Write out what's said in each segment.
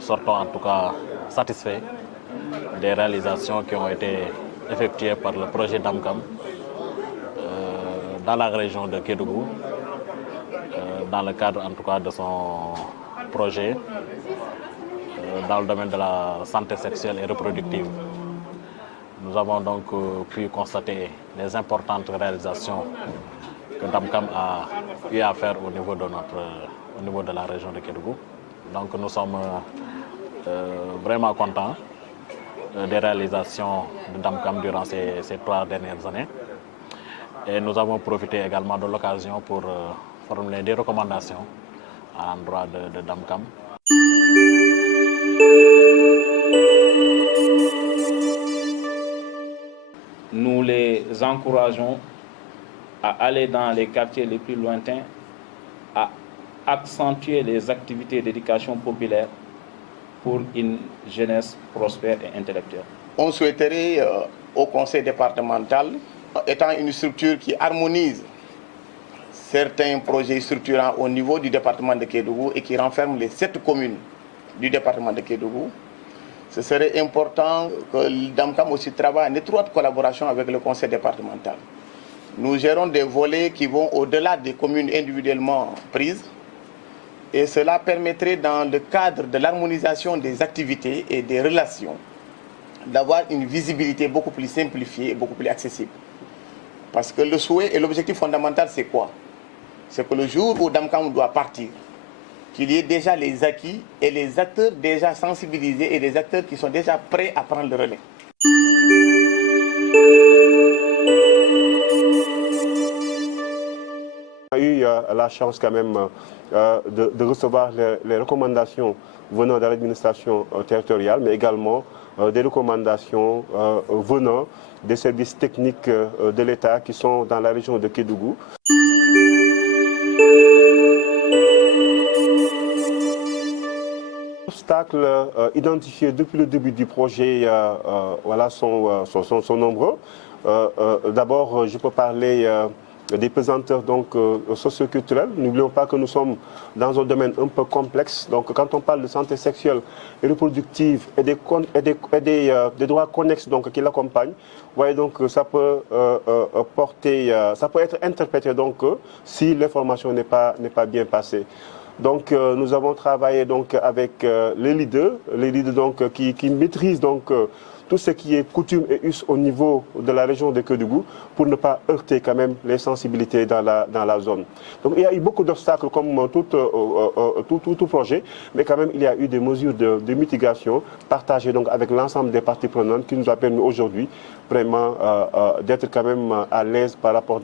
Sortons en tout cas satisfaits des réalisations qui ont été effectuées par le projet Damcam dans la région de Kédougou, dans le cadre en tout cas de son projet dans le domaine de la santé sexuelle et reproductive. Nous avons donc pu constater les importantes réalisations que Damcam a eu à faire au niveau de la région de Kédougou. Donc nous sommes vraiment contents des réalisations de Damcam durant ces 3 dernières années. Et nous avons profité également de l'occasion pour formuler des recommandations à l'endroit de Damcam. Nous les encourageons à aller dans les quartiers les plus lointains, à accentuer les activités d'éducation populaire pour une jeunesse prospère et intellectuelle. On souhaiterait au conseil départemental, étant une structure qui harmonise certains projets structurants au niveau du département de Kédougou et qui renferme les 7 communes du département de Kédougou, ce serait important que Damcam aussi travaille en étroite collaboration avec le conseil départemental. Nous gérons des volets qui vont au-delà des communes individuellement prises et cela permettrait dans le cadre de l'harmonisation des activités et des relations d'avoir une visibilité beaucoup plus simplifiée et beaucoup plus accessible. Parce que le souhait et l'objectif fondamental, c'est quoi? C'est que le jour où Damcam doit partir, qu'il y ait déjà les acquis et les acteurs déjà sensibilisés et les acteurs qui sont déjà prêts à prendre le relais. On a eu la chance quand même de recevoir les recommandations venant de l'administration territoriale, mais également des recommandations venant des services techniques de l'État qui sont dans la région de Kédougou. Les obstacles identifiés depuis le début du projet voilà, sont nombreux. D'abord, je peux parler des pesanteurs socio-culturelles. N'oublions pas que nous sommes dans un domaine un peu complexe. Donc, quand on parle de santé sexuelle et reproductive et des droits connexes qui l'accompagnent, vous voyez donc ça peut ça peut être interprété si l'information n'est pas bien passée. Donc, nous avons travaillé avec les leaders qui maîtrisent tout ce qui est coutume et us au niveau de la région de Kédougou pour ne pas heurter quand même les sensibilités dans la zone. Donc il y a eu beaucoup d'obstacles comme tout projet, mais quand même il y a eu des mesures de mitigation partagées avec l'ensemble des parties prenantes qui nous a permis aujourd'hui vraiment d'être quand même à l'aise par rapport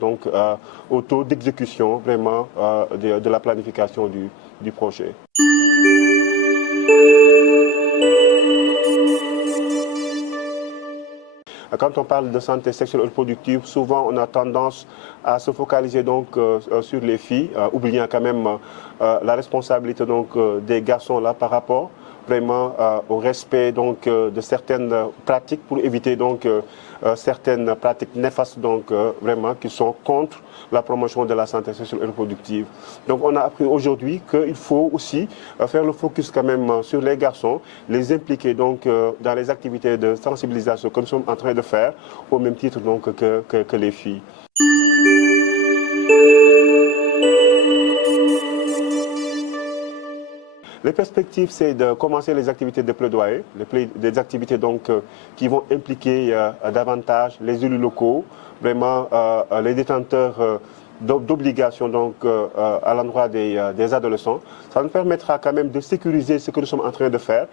au taux d'exécution vraiment de la planification du projet. Quand on parle de santé sexuelle et reproductive, souvent on a tendance à se focaliser sur les filles, oubliant quand même la responsabilité des garçons là par rapport vraiment au respect de certaines pratiques pour éviter certaines pratiques néfastes vraiment qui sont contre la promotion de la santé sexuelle et reproductive. Donc on a appris aujourd'hui qu'il faut aussi faire le focus quand même sur les garçons, les impliquer dans les activités de sensibilisation que nous sommes en train de faire au même titre que les filles. Les perspectives, c'est de commencer les activités de plaidoyer, des activités qui vont impliquer davantage les élus locaux, vraiment les détenteurs d'obligations à l'endroit des adolescents. Ça nous permettra quand même de sécuriser ce que nous sommes en train de faire.